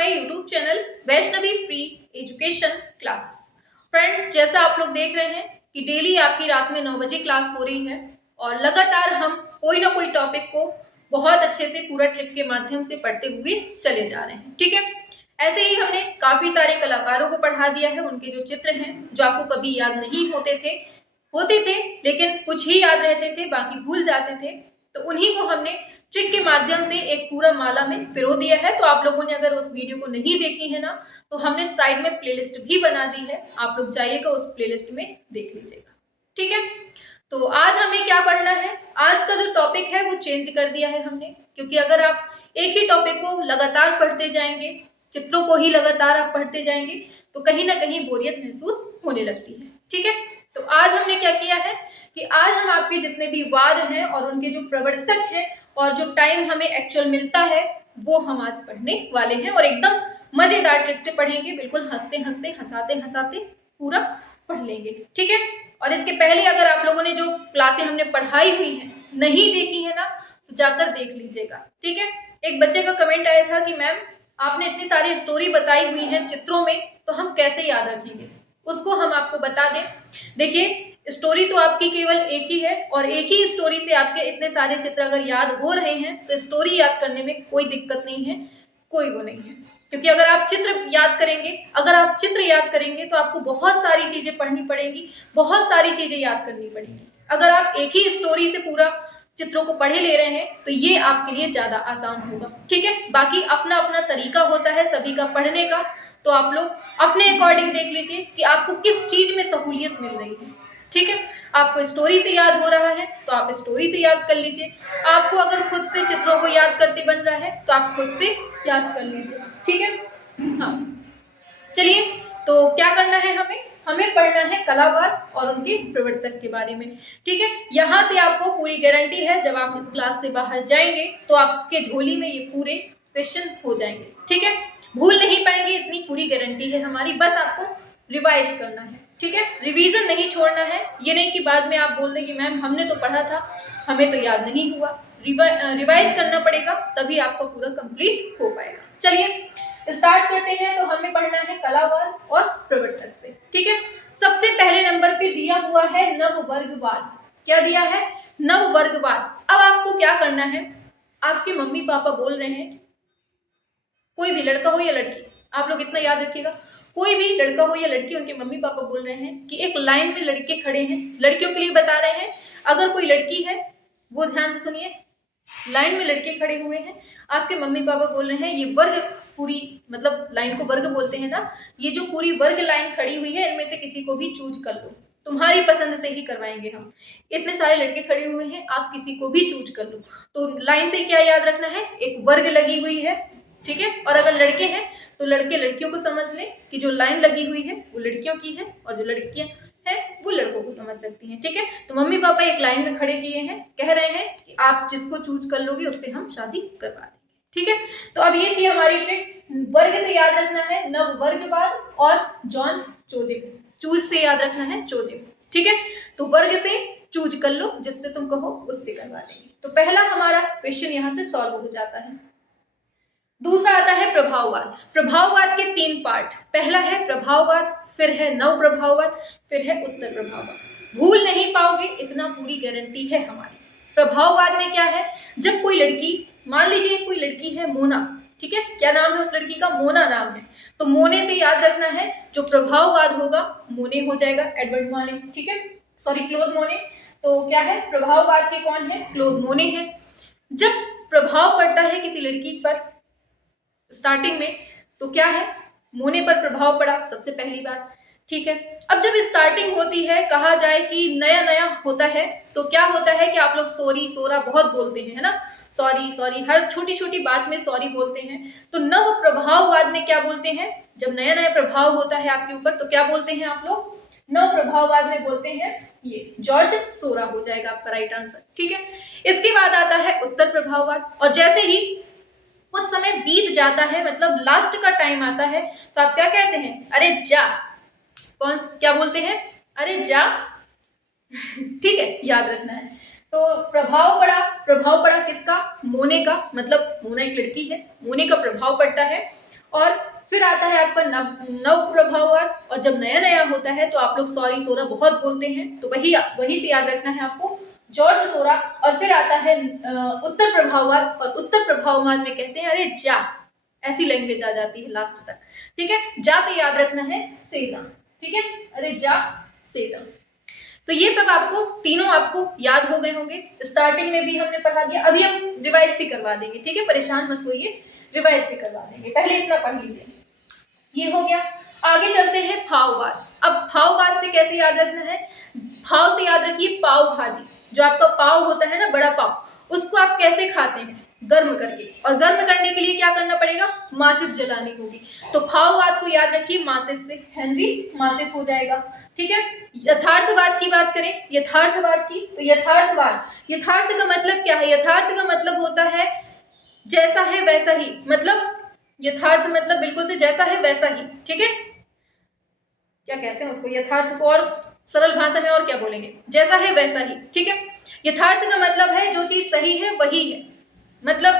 My YouTube channel Vaishnavi pre education classes. Friends, जैसा आप लोग देख रहे हैं कि डेली आपकी रात में 9 बजे क्लास हो रही है और लगातार हम कोई ना कोई टॉपिक को बहुत अच्छे से पूरा ट्रिक के माध्यम से पढ़ते हुए चले जा रहे हैं। ठीक है, ऐसे ही हमने काफी सारे कलाकारों को पढ़ा दिया है। उनके जो चित्र हैं जो आपको कभी याद नहीं होते थे लेकिन कुछ ही याद रहते थे, बाकी भूल जाते थे, तो उन्हीं को हमने ट्रिक के माध्यम से एक पूरा माला में पिरो दिया है। तो आप लोगों ने अगर उस वीडियो को नहीं देखी है ना, तो हमने साइड में प्लेलिस्ट भी बना दी है, आप लोग जाइएगा उस प्लेलिस्ट में देख लीजिएगा। ठीक है, तो आज हमें क्या पढ़ना है, आज का जो टॉपिक है वो चेंज कर दिया है हमने, क्योंकि अगर आप एक ही टॉपिक को लगातार पढ़ते जाएंगे, चित्रों को ही लगातार आप पढ़ते जाएंगे, तो कहीं ना कहीं बोरियत महसूस होने लगती है। ठीक है, तो आज हमने क्या किया है कि आज हम आपके जितने भी वाद हैं और उनके जो प्रवर्तक हैं और जो टाइम हमें एक्चुअल मिलता है वो हम आज पढ़ने वाले हैं और एकदम मजेदार ट्रिक से पढ़ेंगे, बिल्कुल हंसते हंसते हंसाते हंसाते पूरा पढ़ लेंगे। ठीक है, और इसके पहले अगर आप लोगों ने जो क्लासें हमने पढ़ाई हुई है नहीं देखी है ना, तो जाकर देख लीजिएगा। ठीक है, एक बच्चे का कमेंट आया था कि मैम आपने इतनी सारी स्टोरी बताई हुई है चित्रों में, तो हम कैसे याद रखेंगे, उसको हम आपको बता दें। देखिए, स्टोरी तो आपकी केवल एक ही है और एक ही स्टोरी से आपके इतने सारे चित्र अगर याद हो रहे हैं तो स्टोरी याद करने में कोई दिक्कत नहीं है, कोई वो नहीं है। क्योंकि अगर आप चित्र याद करेंगे तो आपको बहुत सारी चीजें पढ़नी पड़ेंगी, बहुत सारी चीजें याद करनी पड़ेंगी। अगर आप एक ही स्टोरी से पूरा चित्रों को पढ़े ले रहे हैं तो ये आपके लिए ज्यादा आसान होगा। ठीक है, बाकी अपना अपना तरीका होता है सभी का पढ़ने का, तो आप लोग अपने अकॉर्डिंग देख लीजिए कि आपको किस चीज में सहूलियत मिल रही है। ठीक है, आपको स्टोरी से याद हो रहा है तो आप स्टोरी से याद कर लीजिए, आपको अगर खुद से चित्रों को याद करते बन रहा है तो आप खुद से याद कर लीजिए। ठीक है, हाँ चलिए, तो क्या करना है, हमें पढ़ना है कलावाद और उनके प्रवर्तक के बारे में। ठीक है, यहाँ से आपको पूरी गारंटी है जब आप इस क्लास से बाहर जाएंगे तो आपके झोली में ये पूरे क्वेश्चन हो जाएंगे। ठीक है, भूल नहीं पाएंगे, इतनी पूरी गारंटी है हमारी, बस आपको रिवाइज करना है। ठीक है, रिवीजन नहीं छोड़ना है, ये नहीं कि बाद में आप बोल दें कि मैम हमने तो पढ़ा था हमें तो याद नहीं हुआ। रिवाइज करना पड़ेगा, तभी आपका पूरा कंप्लीट हो पाएगा। चलिए स्टार्ट करते हैं। तो हमें पढ़ना है कलावाद और प्रवर्तक से। ठीक है, सबसे पहले नंबर पे दिया हुआ है नववर्गवाद। क्या दिया है? नववर्गवाद। अब आपको क्या करना है, आपके मम्मी पापा बोल रहे हैं, कोई भी लड़का हो या लड़की, आप लोग इतना याद रखिएगा, कोई भी लड़का हो या लड़की, उनके मम्मी पापा बोल रहे हैं कि एक लाइन में लड़के खड़े हैं, लड़कियों के लिए बता रहे हैं। अगर कोई लड़की है वो ध्यान से सुनिए, लाइन में लड़के खड़े हुए हैं, आपके मम्मी पापा बोल रहे हैं ये वर्ग पूरी, मतलब लाइन को वर्ग बोलते हैं ना, ये जो पूरी वर्ग लाइन खड़ी हुई है इनमें से किसी को भी चूज कर लो, तुम्हारी पसंद से ही करवाएंगे हम। इतने सारे लड़के खड़े हुए हैं, आप किसी को भी चूज कर लो। तो लाइन से क्या याद रखना है, एक वर्ग लगी हुई है। ठीक है, और अगर लड़के हैं तो लड़के लड़कियों को समझ लें कि जो लाइन लगी हुई है वो लड़कियों की है और जो लड़कियां हैं वो लड़कों को समझ सकती हैं। ठीक है, तो मम्मी पापा एक लाइन में खड़े किए हैं, कह रहे हैं कि आप जिसको चूज कर लोगे उससे हम शादी करवा देंगे। ठीक है, तो अब ये थी हमारी ट्रिक, वर्ग से याद रखना है नववर्गवाद और जॉन चोजेम, चूज से याद रखना है चोजेम। ठीक है, तो वर्ग से चूज कर लो, जिससे तुम कहो उससे करवा देंगे। तो पहला हमारा क्वेश्चन यहाँ से सॉल्व हो जाता है। दूसरा आता है प्रभाववाद। प्रभाववाद के 3 पार्ट, पहला है प्रभाववाद, फिर है नव प्रभाववाद, फिर है उत्तर प्रभाववाद। भूल नहीं पाओगे, इतना पूरी गारंटी है हमारी। प्रभाववाद में क्या है, जब कोई लड़की, मान लीजिए कोई लड़की है मोना, ठीक है, क्या नाम है उस लड़की का, मोना नाम है, तो मोने से याद रखना है, जो प्रभाववाद होगा मोने हो जाएगा, एडवर्ड मोने। ठीक है, सॉरी क्लोद मोने। तो क्या है, प्रभाववाद के कौन है, क्लोद मोने है। जब प्रभाव पड़ता है किसी लड़की पर स्टार्टिंग में, तो क्या है, मोने पर प्रभाव पड़ा सबसे पहली बात। ठीक है, अब जब स्टार्टिंग होती है, कहा जाए कि नया नया होता है, तो क्या होता है कि आप लोग सॉरी सोरा बहुत बोलते हैं, है ना, सॉरी सॉरी, हर छोटी छोटी बात में सॉरी बोलते हैं। तो नव प्रभाववाद में क्या बोलते हैं, जब नया नया प्रभाव होता है आपके ऊपर, तो क्या बोलते हैं आप लोग, नव प्रभाववाद में बोलते हैं ये जॉर्ज सोरा हो जाएगा आपका राइट आंसर। ठीक है, इसके बाद आता है उत्तर प्रभाववाद, और जैसे ही कुछ समय बीत जाता है, मतलब लास्ट का टाइम आता है, तो आप क्या कहते हैं, अरे जा, क्या बोलते हैं, अरे जा। ठीक है, याद रखना है। तो प्रभाव पड़ा किसका, मोने का, मतलब मोना एक लड़की है, मोने का प्रभाव पड़ता है। और फिर आता है आपका नव प्रभाववाद। और जब नया नया होता है तो आप लोग सॉरी सोरा बहुत बोलते हैं, तो वही वही से याद रखना है आपको, जॉर्ज सोरा। और फिर आता है उत्तर प्रभाववाद, और उत्तर प्रभाववाद में कहते हैं अरे जा, ऐसी लैंग्वेज आ जाती है लास्ट तक, ठीक है। जा से याद रखना है सेजा, ठीक है, अरे जा सेजा। तो ये सब आपको तीनों आपको याद हो गए होंगे, स्टार्टिंग में भी हमने पढ़ा दिया, अभी हम रिवाइज भी करवा देंगे, ठीक है, परेशान मत होइए, रिवाइज भी करवा देंगे, पहले इतना पढ़ लीजिए। ये हो गया। आगे चलते हैं भाववाद। अब भाववाद से कैसे याद रखना है, भाव से याद रखिए पाव भाजी, जो आपका पाव होता है ना, बड़ा पाव, उसको आप कैसे खाते हैं, गर्म करके, और गर्म करने के लिए क्या करना पड़ेगा, माचिस जलानी होगी। तो भाववाद को याद रखिए माचिस से, हेनरी माचिस हो जाएगा, ठीक है। यथार्थवाद की बात करें, यथार्थवाद की, तो यथार्थवाद, यथार्थ का मतलब क्या है, यथार्थ का मतलब होता है जैसा है वैसा ही, मतलब यथार्थ मतलब बिल्कुल से जैसा है वैसा ही, ठीक है। क्या कहते हैं उसको, यथार्थ को और सरल भाषा में और क्या बोलेंगे, जैसा है वैसा ही, ठीक है। यथार्थ का मतलब है जो चीज सही है वही है, मतलब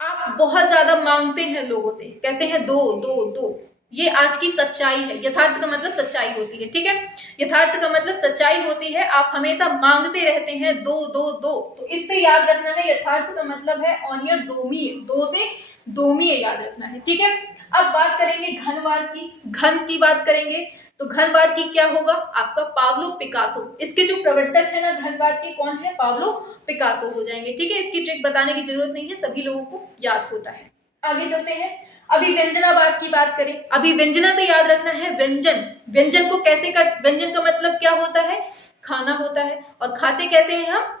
आप बहुत ज्यादा मांगते हैं लोगों से, कहते हैं दो दो दो, ये आज की सच्चाई है। यथार्थ का मतलब सच्चाई होती है, ठीक है, यथार्थ का मतलब सच्चाई होती है, आप हमेशा मांगते रहते हैं दो दो दो, तो इससे याद रखना है यथार्थ का मतलब है ऑनियर दोमीय, दो से दोमीय याद रखना है, ठीक है। अब बात करेंगे घनवाद की, घन की बात करेंगे, तो घनवाद की क्या होगा, आपका पाब्लो पिकासो, इसके जो प्रवर्तक है ना घनवाद के, कौन है, पाब्लो पिकासो हो जाएंगे, ठीक है। इसकी ट्रिक बताने की जरूरत नहीं है, सभी लोगों को याद होता है। आगे चलते हैं, अभिव्यंजनावाद की बात करें, अभिव्यंजना से याद रखना है व्यंजन, व्यंजन को कैसे कर, व्यंजन का मतलब क्या होता है, खाना होता है, और खाते कैसे हैं हम,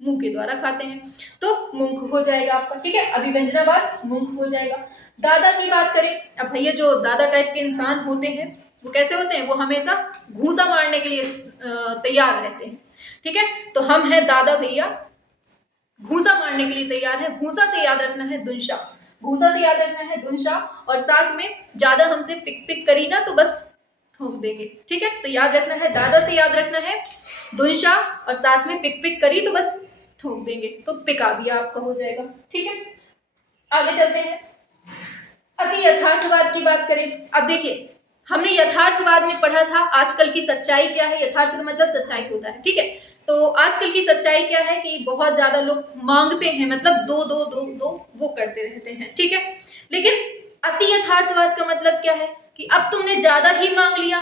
मुंह के द्वारा खाते हैं, तो मुंह हो जाएगा आपका, ठीक है, अभिव्यंजनावाद मुंह हो जाएगा। दादा की बात करें, अब भैया जो दादा टाइप के इंसान होते हैं वो कैसे होते हैं, वो हमेशा घूसा मारने के लिए तैयार रहते हैं, ठीक है, तो हम हैं दादा भैया, घूसा मारने के लिए तैयार है। घूसा से याद रखना है दुंशा, घूसा से याद रखना है दुंशा, और साथ में ज्यादा हमसे पिक पिक करी ना तो बस ठोक देंगे, ठीक है, तो याद रखना है, दादा से याद रखना है दुंशा, और साथ में पिक पिक करी तो बस ठोक देंगे, तो पिका भी आपका हो जाएगा, ठीक है। आगे चलते हैं, अति यथार्थवाद की बात करें। अब देखिए हमने यथार्थवाद में पढ़ा था आजकल की सच्चाई क्या है, यथार्थ का मतलब सच्चाई होता है, ठीक है। तो आजकल की सच्चाई क्या है कि बहुत ज्यादा लोग मांगते हैं, मतलब दो दो दो दो वो करते रहते हैं, ठीक है। लेकिन अति यथार्थवाद का मतलब क्या है कि अब तुमने ज्यादा ही मांग लिया,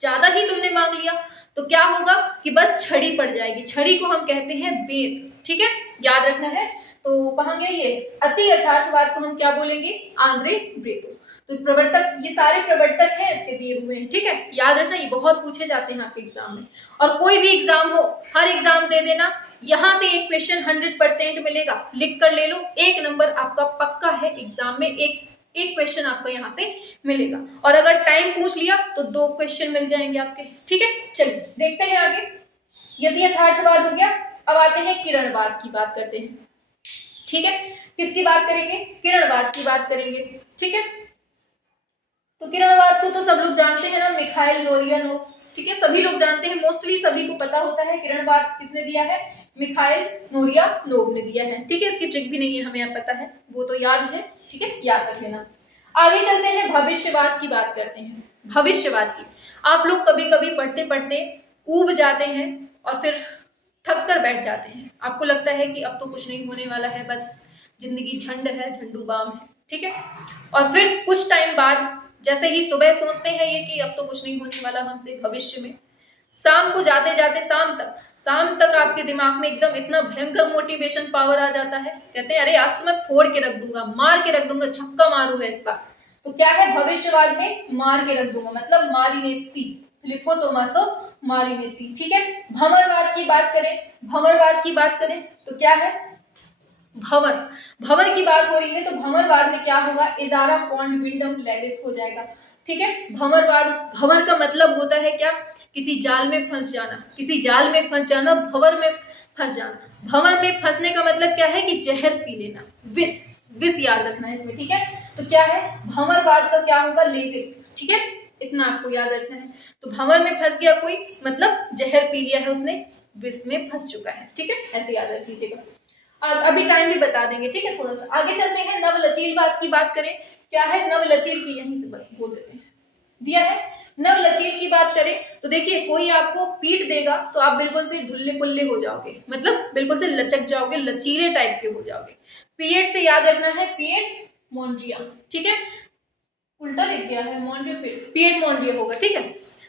ज्यादा ही तुमने मांग लिया, तो क्या होगा कि बस छड़ी पड़ जाएगी, छड़ी को हम कहते हैं बेत, ठीक है, याद रखना है। तो कहांगे ये अति यथार्थवाद को हम क्या बोलेंगे, आंद्रे ब्रेतो। तो प्रवर्तक, ये सारे प्रवर्तक हैं इसके दिए हुए हैं, ठीक है, याद रखना, ये बहुत पूछे जाते हैं आपके एग्जाम में, और कोई भी एग्जाम हो, हर एग्जाम दे देना, यहाँ से एक क्वेश्चन 100% मिलेगा, लिख कर ले लो, 1 नंबर आपका पक्का है एग्जाम में, एक क्वेश्चन आपका यहाँ से मिलेगा, और अगर टाइम पूछ लिया तो 2 क्वेश्चन मिल जाएंगे आपके, ठीक है। चलिए देखते हैं आगे, यदि यथार्थवाद हो गया, अब आते हैं किरणवाद की बात करते हैं, ठीक है। किसकी बात करेंगे, किरणवाद की बात करेंगे, ठीक है। तो किरणवाद को तो सब लोग जानते हैं ना, मिखाइल नोरियानोव, ठीक है, सभी लोग जानते हैं, मोस्टली सभी को पता होता है किरणवाद किसने दिया है, मिखाइल नोरियानोव ने दिया है, ठीक है। इसकी ट्रिक भी नहीं है, हमें पता है, वो तो याद है, ठीक है, याद रख लेना। आगे चलते हैं, भविष्यवाद की बात करते हैं। भविष्यवाद की आप लोग कभी कभी पढ़ते पढ़ते ऊब जाते हैं और फिर थक कर बैठ जाते हैं, आपको लगता है कि अब तो कुछ नहीं होने वाला है, बस जिंदगी झंड है, झंडू बाम है, ठीक है। और फिर कुछ टाइम बाद जैसे ही सुबह सोचते हैं ये कि अब तो कुछ नहीं होने वाला हमसे भविष्य में, शाम को जाते जाते शाम तक आपके दिमाग में एकदम इतना भयंकर मोटिवेशन पावर आ जाता है, कहते हैं अरे आज तो मैं फोड़ के रख दूंगा, मार के रख दूंगा, छक्का मारूंगा इस बार। तो क्या है भविष्यवाद में, मार के रख दूंगा, मतलब मारिनेती, फिलिप्पो तोमासो मारिनेती, ठीक है। भंवरवाद की बात करें, भंवरवाद की बात करें तो क्या है, भंवर, भंवर की बात हो रही है, तो भंवरवाद में क्या होगा, इजारा पॉन्ड विंडम लेविस हो जाएगा, ठीक है। भंवरवाद, भंवर का मतलब होता है क्या, किसी जाल में फंस जाना, किसी जाल में फंस जाना, भंवर में फंस जाना। भंवर में फंसने का मतलब क्या है कि जहर पी लेना, विष, विष याद रखना है इसमें, ठीक है। तो क्या है भंवरवाद का क्या होगा, लेविस, ठीक है, इतना आपको याद रखना है। तो भंवर में फंस गया कोई, मतलब जहर पी लिया है उसने, विष में फंस चुका है, ठीक है, ऐसे याद रख लीजिएगा। अभी टाइम भी बता देंगे, ठीक है। थोड़ा सा आगे चलते हैं, नवलचीलवाद की बात करें, क्या है, नवलचील की, यहीं से बोल देते हैं, दिया है। नवलचील की बात करें तो देखिए, कोई आपको पीट देगा तो आप बिल्कुल से ढुल्ले पुल्ले हो जाओगे, मतलब बिल्कुल से लचक जाओगे, लचीले टाइप के हो जाओगे। पिएट से याद रखना है, पिएट मोन्ड्रिया, ठीक है, उल्टा लिख गया है, मोन्ड्रिया पिएट मोन्ड्रिया होगा, ठीक है।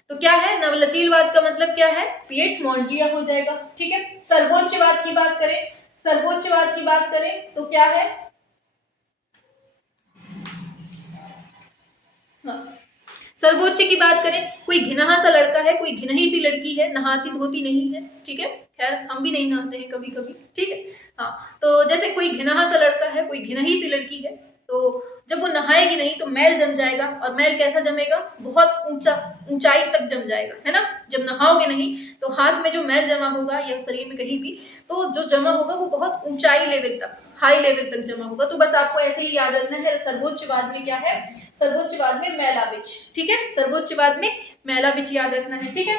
तो क्या है, नवलचीलवाद का मतलब क्या है, पिएट मोन्ड्रिया हो जाएगा, ठीक है। सर्वोच्चवाद की बात करें, सर्वोच्चवाद की बात करें तो क्या है, हाँ, सर्वोच्च की बात करें, कोई घिनहा सा लड़का है, कोई घिनही सी लड़की है, नहाती धोती नहीं है, ठीक है, खैर हम भी नहीं नहाते हैं कभी कभी, ठीक है। हाँ, तो जैसे कोई घिनहा सा लड़का है, कोई घिनही सी लड़की है, तो जब वो नहाएगी नहीं तो मैल जम जाएगा, और मैल कैसा जमेगा, बहुत ऊंचाई तक जम जाएगा, है ना। जब नहाओगे नहीं तो हाथ में जो मैल जमा होगा या शरीर में कहीं भी, तो जो जमा होगा वो बहुत ऊंचाई लेवल तक, हाई लेवल तक जमा होगा। तो बस आपको ऐसे ही याद रखना है, सर्वोच्चवाद में क्या है, सर्वोच्चवाद में मैलाविच, ठीक है, सर्वोच्चवाद में मैलाविच याद रखना है, ठीक है।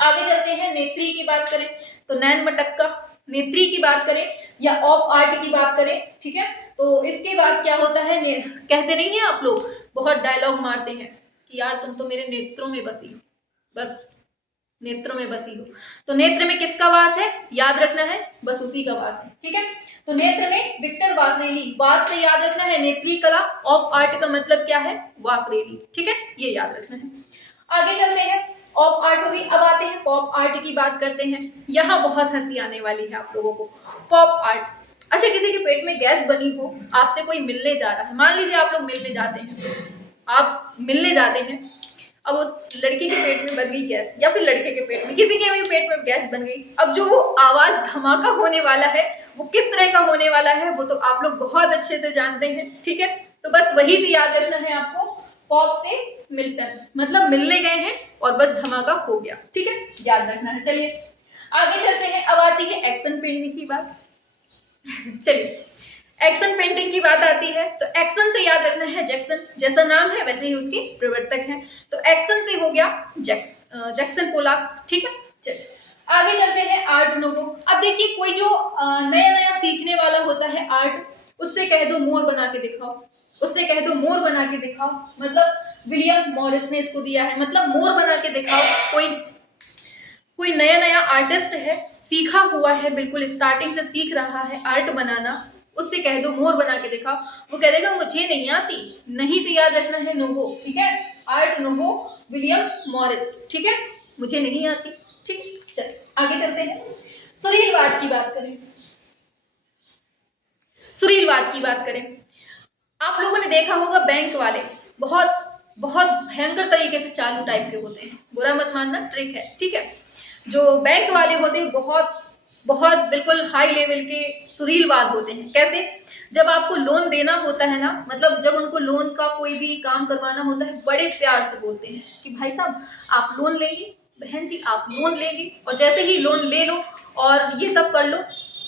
आगे चलते हैं, नेत्री की बात करें तो नैन मटक्का, नेत्री की बात करें या ऑफ आर्ट की बात करें, ठीक है। तो इसके बाद क्या होता है, कहते नहीं है आप लोग, बहुत डायलॉग मारते हैं कि यार तुम तो मेरे नेत्रों में बसी हो, बस नेत्रों में बसी हो। तो नेत्र में किसका वास है, याद रखना है, बस उसी का वास है, ठीक है। तो नेत्र में विक्टर वासरेली, वास से याद रखना है, नेत्री कला, ऑफ आर्ट का मतलब क्या है, वासरेली, ठीक है, ये याद रखना है। आगे चलते हैं, ऑफ आर्ट होगी, अब आते हैं पॉप आर्ट की बात करते हैं। यहाँ बहुत हंसी आने वाली है आप लोगों को, पॉप आर्ट। अच्छा, किसी के पेट में गैस बनी हो, आपसे कोई मिलने जा रहा है, मान लीजिए आप लोग मिलने जाते हैं, आप मिलने जाते हैं, अब उस लड़की के पेट में बन गई गैस, या फिर लड़के के पेट में, किसी के भी पेट में गैस बन गई। अब जो वो आवाज धमाका होने वाला है वो किस तरह का होने वाला है, वो तो आप लोग बहुत अच्छे से जानते हैं, ठीक है। तो बस वही से याद रखना है आपको, पॉप से मिल्टन, मतलब मिलने गए हैं और बस धमाका हो गया, ठीक है, याद रखना है। चलिए आगे चलते हैं, अब आती है एक्शन पेंटिंग की बात। चलिए, एक्शन पेंटिंग की बात आती है तो एक्शन से याद रखना है जैक्सन, जैसा नाम है वैसे ही उसके प्रवर्तक हैं, तो एक्शन से हो गया जैक्सन पोलाक, ठीक है। चलिए आगे चलते हैं, आर्ट नोवो। अब देखिए, कोई जो नया नया सीखने वाला होता है आर्ट, उससे कह दो मोर बना के दिखाओ, उससे कह दो मोर बना के दिखाओ, मतलब विलियम मॉरिस ने इसको दिया है, मतलब मोर बना के दिखाओ। कोई नया नया आर्टिस्ट है, सीखा हुआ है, बिल्कुल स्टार्टिंग से सीख रहा है आर्ट बनाना, उससे कह दो मोर बना के दिखाओ, वो कह देगा मुझे नहीं आती, नहीं से याद रखना है नोवो, ठीक है, आर्ट नोवो विलियम मॉरिस, ठीक है, मुझे नहीं आती, ठीक है। चलिए आगे चलते हैं, सुरीलवाद की बात करें, सुरीलवाद की बात करें, आप लोगों ने देखा होगा बैंक वाले बहुत बहुत भयंकर तरीके से चालू टाइप के होते हैं, बुरा मत मानना, ट्रिक है, ठीक है। जो बैंक वाले होते हैं बहुत बहुत बिल्कुल हाई लेवल के सुरीलवाद होते हैं। कैसे, जब आपको लोन देना होता है ना, मतलब जब उनको लोन का कोई भी काम करवाना होता है, बड़े प्यार से बोलते हैं कि भाई साहब आप लोन लेंगे, बहन जी आप लोन लेंगे, और जैसे ही लोन ले लो और ये सब कर लो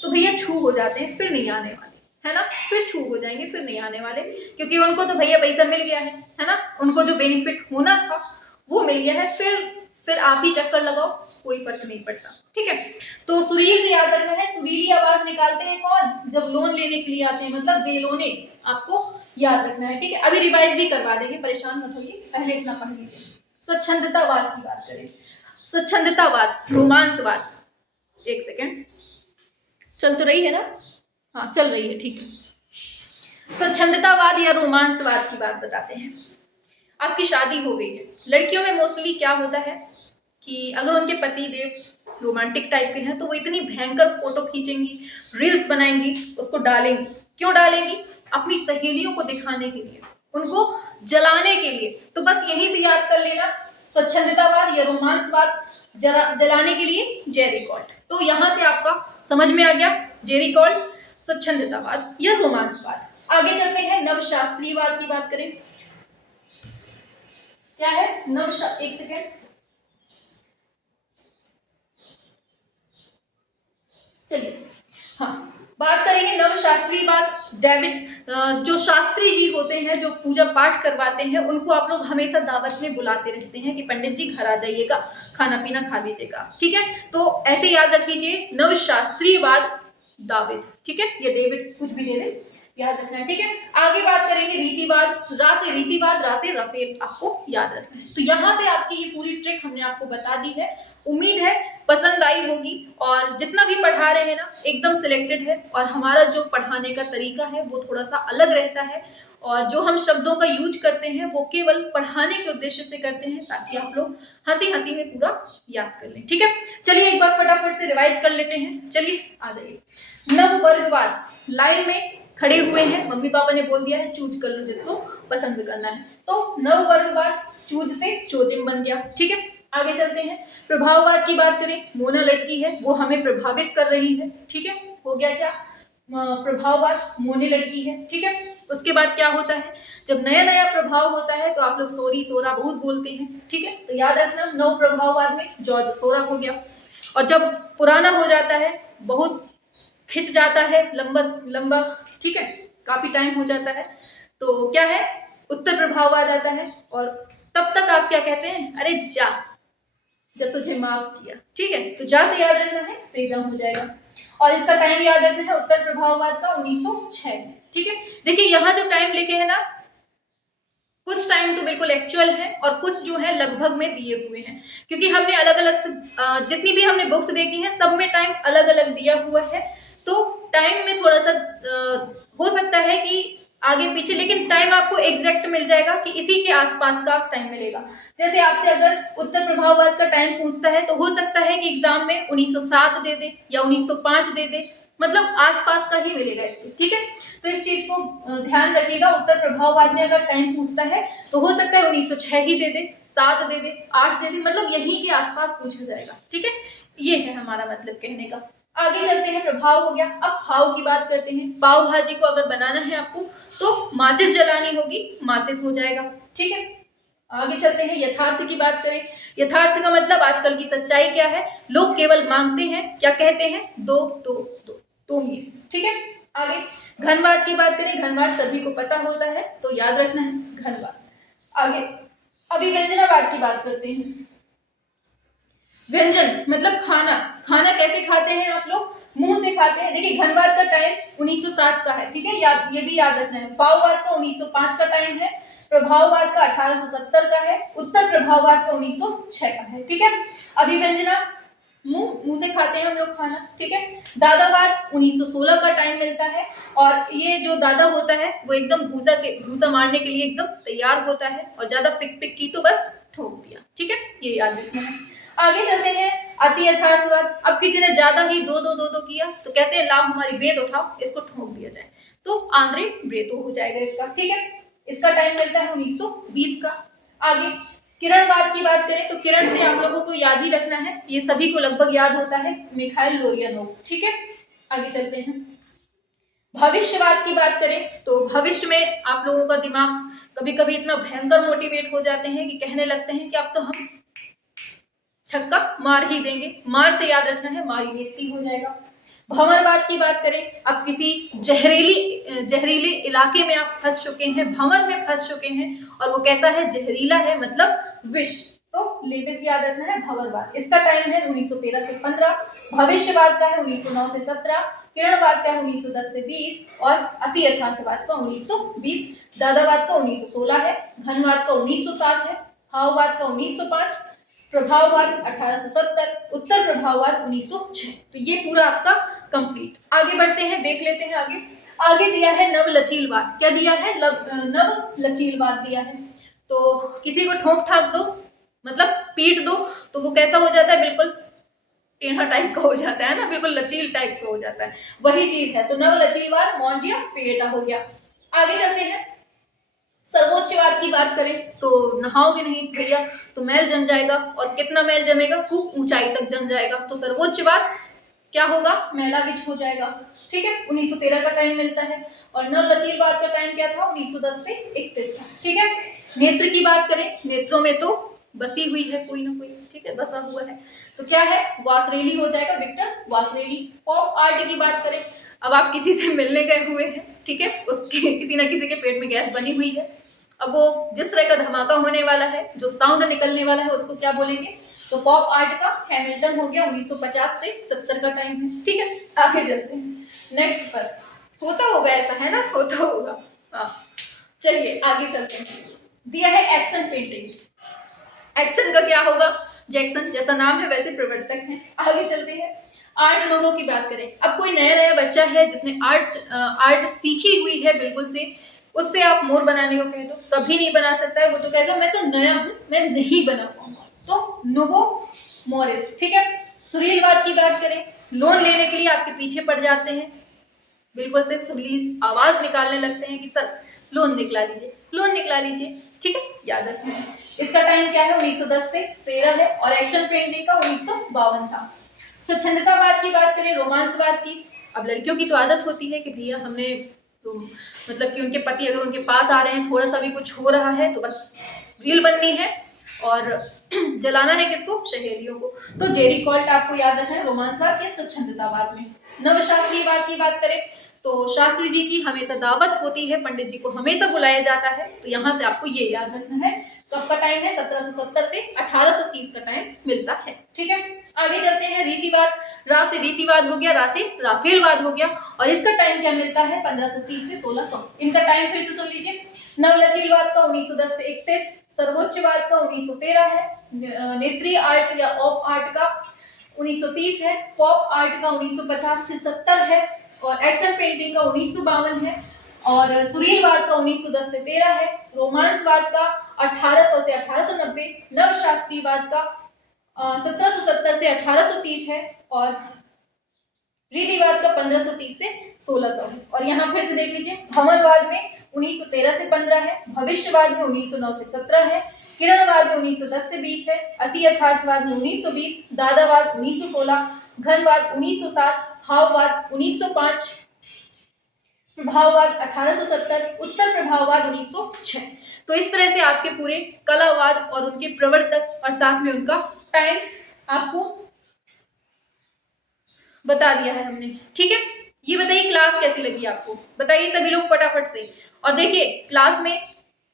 तो भैया छू हो जाते हैं, फिर नहीं आने वाले, है ना, फिर छू हो जाएंगे, फिर नहीं आने वाले, क्योंकि उनको तो भैया पैसा मिल गया है ना, उनको जो बेनिफिट होना था वो मिल गया है, फिर आप ही चक्कर लगाओ, कोई फर्क नहीं पड़ता, ठीक है। तो सुरील से याद रखना है, सुरीली आवाज निकालते हैं कौन, जब लोन लेने के लिए आते हैं, मतलब बेलोने, आपको याद रखना है, ठीक है। अभी रिवाइज भी करवा देंगे, परेशान मत होइए, पहले इतना पढ़ लीजिए। स्वच्छंदतावाद की बात करें, स्वच्छंदतावाद, रोमांसवाद, एक सेकेंड, चल तो रही है ना, हाँ चल रही है, ठीक है। स्वच्छंदतावाद या रोमांसवाद की बात बताते हैं। आपकी शादी हो गई है, लड़कियों में मोस्टली क्या होता है कि अगर उनके पति देव रोमांटिक टाइप के हैं तो वो इतनी भयंकर फोटो खींचेंगी, रील्स बनाएंगी, उसको डालेंगी, क्यों डालेंगी, अपनी सहेलियों को दिखाने के लिए, उनको जलाने के लिए। तो बस यहीं से याद कर लेना, स्वच्छंदतावाद या रोमांसवाद, जलाने के लिए जेरी कॉल्ट। तो यहां से आपका समझ में आ गया, जेरी कॉल्ट, स्वच्छंदतावाद या रोमांसवाद। आगे चलते हैं, नवशास्त्रीयवाद की बात करें, क्या है एक सेकेंड, चलिए हाँ बात करेंगे नवशास्त्रीयवाद। डेविड जो शास्त्री जी होते हैं, जो पूजा पाठ करवाते हैं, उनको आप लोग हमेशा दावत में बुलाते रहते हैं कि पंडित जी घर आ जाइएगा, खाना पीना खा लीजिएगा, ठीक है। तो ऐसे याद रख लीजिए, नवशास्त्रीयवाद दाविद, ठीक है, या डेविड कुछ भी दे दे, याद रखना है, ठीक है। आगे बात करेंगे रीतिवाद, रा से रीतिवाद, रा से रफेल, आपको याद रखना है। तो यहाँ से आपकी ये पूरी ट्रिक हमने आपको बता दी है। उम्मीद है पसंद आई होगी, और जितना भी पढ़ा रहे हैं ना एकदम सिलेक्टेड है, और हमारा जो पढ़ाने का तरीका है वो थोड़ा सा अलग रहता है, और जो हम शब्दों का यूज करते हैं वो केवल पढ़ाने के उद्देश्य से करते हैं, ताकि आप लोग हंसी हंसी में पूरा याद कर लें, ठीक है। चलिए एक बार फटाफट से रिवाइज कर लेते हैं। चलिए आ जाइए। नववर्गवाद, लाइन में खड़े हुए हैं, मम्मी पापा ने बोल दिया है चूज कर लो जिसको पसंद करना है। तो नववर्गवाद चूज से चोजिम बन गया, ठीक है। आगे चलते हैं। प्रभाववाद की बात करें, मोना लड़की है वो हमें प्रभावित कर रही है, ठीक है। हो गया क्या, प्रभाववाद, मोने लड़की है, ठीक है। उसके बाद क्या होता है, जब नया नया प्रभाव होता है तो आप लोग सोरी सोरा बहुत बोलते हैं, ठीक है। तो याद रखना, नव प्रभाववाद में जॉर्ज सोरा हो गया। और जब पुराना हो जाता है, बहुत खिंच जाता है, लंबा लंबा, ठीक है, काफी टाइम हो जाता है, तो क्या है, उत्तर प्रभाववाद आता है। और तब तक आप क्या कहते हैं, अरे जा, जब तुझे माफ किया, ठीक है। तो जा से याद रखना है सेजा हो जाएगा। और इसका टाइम याद रखना है उत्तर प्रभाववाद का 1906, ठीक है। देखिए यहाँ जो टाइम लिखे हैं ना, कुछ टाइम तो बिल्कुल एक्चुअल है और कुछ जो है लगभग में दिए हुए हैं, क्योंकि हमने अलग अलग जितनी भी हमने बुक्स देखी हैं सब में टाइम अलग अलग दिया हुआ है। तो टाइम में थोड़ा सा हो सकता है कि आगे पीछे, लेकिन टाइम आपको एग्जैक्ट मिल जाएगा कि इसी के आसपास का टाइम मिलेगा। जैसे आपसे अगर उत्तर प्रभाववाद का टाइम पूछता है तो हो सकता है कि एग्जाम में 1907 दे दे या 1905 दे दे, मतलब आसपास का ही मिलेगा इसके, ठीक है। तो इस चीज को ध्यान रखिएगा। उत्तर प्रभाववाद में अगर टाइम पूछता है तो हो सकता है 1906 ही दे दे, 7 दे दे, 8 दे दे, मतलब यहीं के आसपास पूछा जाएगा, ठीक है। ये है हमारा मतलब कहने का। आगे चलते हैं, प्रभाव हो गया। अब भाव की बात करते हैं। पाव भाजी को अगर बनाना है आपको तो माचिस जलानी होगी, माचिस हो जाएगा, ठीक है। आगे चलते हैं, यथार्थ की बात करें। यथार्थ का मतलब आजकल की सच्चाई क्या है, लोग केवल मांगते हैं, क्या कहते हैं, दो दो दो, तुम ये, ठीक है। आगे घनवाद की बात करें, घनवाद सभी को पता होता है तो याद रखना है घनवाद। आगे अभिव्यंजनावाद की बात करते हैं। व्यंजन मतलब खाना, खाना कैसे खाते हैं आप लोग, मुंह से खाते हैं। देखिए घनवाद का टाइम 1907 का है, ठीक है, ये भी याद रखना है। फाववाद का 1905 का टाइम है, प्रभाववाद का 1870 का है, उत्तर प्रभाववाद का 1906 का है, ठीक है। अभिव्यंजना मुंह से खाते हैं हम लोग खाना, ठीक है। दादावाद 1916 का टाइम मिलता है, और ये जो दादा होता है वो एकदम घूसा मारने के लिए एकदम तैयार होता है, और ज्यादा पिक पिक की तो बस ठोक दिया, ठीक है, ये याद रखना है। आगे चलते हैं, अति यथार्थवाद। अब किसी ने ज्यादा ही दो दो दो दो किया तो कहते हैं लाओ हमारी बेत उठाओ, इसको ठोक दिया जाए, तो आंद्रे ब्रेतो हो जाएगा इसका, ठीक है। इसका टाइम मिलता है 1920 का। आगे किरणवाद की बात करें तो किरण से आप लोगों को याद ही रखना है, ये सभी को लगभग याद होता है, मिखाइल लोरियानोव, ठीक है। आगे चलते हैं, भविष्यवाद की बात करें तो भविष्य में आप लोगों का दिमाग कभी कभी इतना भयंकर मोटिवेट हो जाते हैं कि कहने लगते हैं कि अब तो हम छक्का मार ही देंगे, मार से याद रखना है मारी व्यक्ति हो जाएगा। भंवरवाद की बात करें, अब किसी जहरीले इलाके में आप फंस चुके हैं, भंवर में फंस चुके हैं, और वो कैसा है, जहरीला है, मतलब विष, तो लेविस याद रखना है भंवरवाद। इसका टाइम है 1913 से 15। भविष्यवाद का है 1909 से 17। किरणवाद का है 1910 से 20, और अति यथार्थवाद का 1920। दादावाद का 1916 है, घनवाद का 1907 है, भाववाद का 1905, प्रभाववाद 1870, उत्तर प्रभाववाद 1906। तो ये पूरा आपका कंप्लीट। आगे बढ़ते हैं, देख लेते हैं आगे। आगे दिया है नवलचीलवाद। क्या दिया है, नवलचीलवाद दिया है। तो किसी को ठोक ठाक दो, मतलब पीट दो, तो वो कैसा हो जाता है, बिल्कुल टेढ़ा टाइप का हो जाता है ना, बिल्कुल लचील टाइप का हो जाता है, वही चीज है। तो नवलचीलवाद मॉन्टिया पेटा हो गया। आगे चलते हैं, सर्वोच्चवाद की बात करें तो नहाओगे नहीं भैया तो मैल जम जाएगा, और कितना मैल जमेगा, खूब ऊंचाई तक जम जाएगा, तो सर्वोच्चवाद क्या होगा, मैला विच हो जाएगा, ठीक है। 1913 का टाइम मिलता है। और नवलचीलवाद का टाइम क्या था, 1910 से 31 था, ठीक है। नेत्र की बात करें, नेत्रों में तो बसी हुई है कोई ना कोई, ठीक है, बसा हुआ है, तो क्या है, वासरेली हो जाएगा, विक्टर वासरेली। पॉप आर्ट की बात करें, अब आप किसी से मिलने गए हुए हैं, ठीक है, उसके किसी ना किसी के पेट में गैस बनी हुई है, अब वो जिस तरह का धमाका होने वाला है, जो साउंड निकलने वाला है, उसको क्या बोलेंगे, तो पॉप आर्ट का हैमिल्टन हो गया, 1950 से 70 का टाइम है, ठीक है। आगे चलते हैं नेक्स्ट पर, होता होगा ऐसा, है ना, होता होगा। हाँ चलिए आगे चलते हैं। दिया है एक्शन पेंटिंग। एक्शन का क्या होगा, जैक्सन जैसा नाम है वैसे प्रवर्तक हैं। आगे चलते हैं, आर्ट लोगों की बात करें। अब कोई नया नया बच्चा है जिसने आर्ट सीखी हुई है बिल्कुल से, उससे आप मोर बनाने को कह दो, कभी नहीं बना सकता है। वो तो कहेगा मैं तो नया हूं, मैं नहीं बना पाऊंगा। तो नोवो मॉरिस, ठीक है। सुरीलवाद की बात करें, लोन लेने के लिए आपके पीछे पड़ जाते हैं, बिल्कुल से सुरीली आवाज निकालने लगते हैं कि सर लोन निकला लीजिए, लोन निकला लीजिए, ठीक है, याद रखना। इसका टाइम क्या है, 1910 से 13 है, और एक्शन पेंटिंग का 1952 था। स्वच्छंदतावाद की बात करें, रोमांसवाद की। अब लड़कियों की तो आदत होती है कि भैया हमने तो मतलब कि उनके पति अगर उनके पास आ रहे हैं, थोड़ा सा भी कुछ हो रहा है तो बस रील बननी है और जलाना है किसको, सहेलियों को। तो जेरी कॉल्ट आपको याद रखना है, रोमांसवाद या स्वच्छंदतावाद में। नवशास्त्रीवाद की बात करें तो शास्त्री जी की हमेशा दावत होती है, पंडित जी को हमेशा बुलाया जाता है। तो यहाँ से आपको ये याद रखना है। कब का टाइम है, 1770 से 1830 का टाइम मिलता है, ठीक है। आगे चलते हैं, रीतिवाद। रा से रीतिवाद हो गया, रा से राफेलवाद हो गया, और इसका टाइम क्या मिलता है, 1530 से 1600। इनका टाइम फिर से सुन लीजिए। नवलचीलवाद का 1910 से 31, सर्वोच्चवाद का 1913 है, नेत्री आर्ट या ऑफ आर्ट का 1930 है, पॉप आर्ट का 1950 से 70 है, और एक्शन पेंटिंग का 1952 है, और सुरीलवाद का 1910 से 13 है, रोमांसवाद का 1800 से 1890, नवशास्त्रीवाद का 1770 से 1830 है, और रीतिवाद का 1530 से 1600 है। और यहाँ फिर से देख लीजिए, भंवरवाद में 1913 से 15 है, भविष्यवाद में 1909 से 17 है, किरणवाद में 1910 से 20 है, अति यथार्थवाद में 1920, दादावाद 1916, घनवाद 1907, भाववाद 1905, प्रभाववाद 1870, उत्तर प्रभाववाद 1906। तो इस तरह से आपके पूरे कलावाद और उनके प्रवर्तक और साथ में उनका टाइम आपको बता दिया है हमने, ठीक है। ये बताइए क्लास कैसी लगी आपको, बताइए सभी लोग फटाफट से। और देखिए क्लास में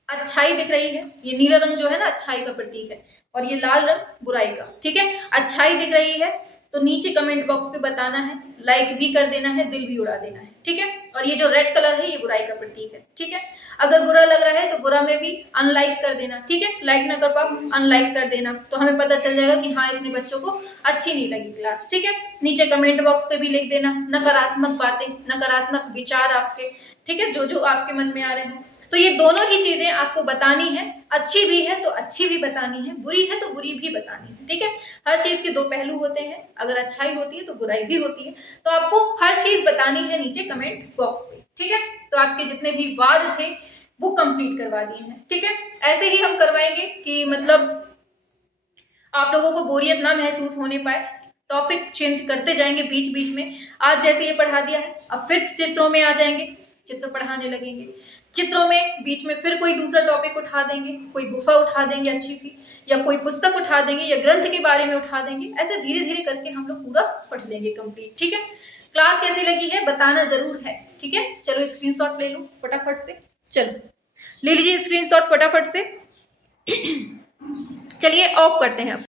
अच्छाई दिख रही है, ये नीला रंग जो है ना अच्छाई का प्रतीक है, और ये लाल रंग बुराई का, ठीक है। अच्छाई दिख रही है तो नीचे कमेंट बॉक्स पे बताना है, लाइक भी कर देना है, दिल भी उड़ा देना है, ठीक है। और ये जो रेड कलर है ये बुराई का प्रतीक है, ठीक है। अगर बुरा लग रहा है तो बुरा में भी अनलाइक कर देना, ठीक है। लाइक ना कर पाओ अनलाइक कर देना, तो हमें पता चल जाएगा कि हाँ इतने बच्चों को अच्छी नहीं लगी क्लास, ठीक है। नीचे कमेंट बॉक्स पे भी लिख देना नकारात्मक बातें, नकारात्मक विचार आपके, ठीक है, जो जो आपके मन में आ रहे हैं। तो ये दोनों ही चीजें आपको बतानी है, अच्छी भी है तो अच्छी भी बतानी है, बुरी है तो बुरी भी बतानी है, ठीक है। हर चीज के दो पहलू होते हैं, अगर अच्छाई होती है तो बुराई भी होती है, तो आपको हर चीज बतानी है नीचे कमेंट बॉक्स पे, ठीक है। तो आपके जितने भी वाद थे वो कंप्लीट करवा दिए हैं, ठीक है। ऐसे ही हम करवाएंगे कि मतलब आप लोगों को बोरियत ना महसूस होने पाए, टॉपिक चेंज करते जाएंगे बीच बीच में। आज जैसे ये पढ़ा दिया है, अब फिर चित्रों में आ जाएंगे, चित्र पढ़ाने लगेंगे। चित्रों में बीच में फिर कोई दूसरा टॉपिक उठा देंगे, कोई गुफा उठा देंगे अच्छी सी, या कोई पुस्तक उठा देंगे, या ग्रंथ के बारे में उठा देंगे। ऐसे धीरे धीरे करके हम लोग पूरा पढ़ लेंगे कंप्लीट, ठीक है। क्लास कैसी लगी है बताना जरूर है, ठीक है। चलो स्क्रीनशॉट ले लो फटाफट से, चलो ले लीजिए स्क्रीनशॉट फटाफट से। चलिए ऑफ करते हैं अब।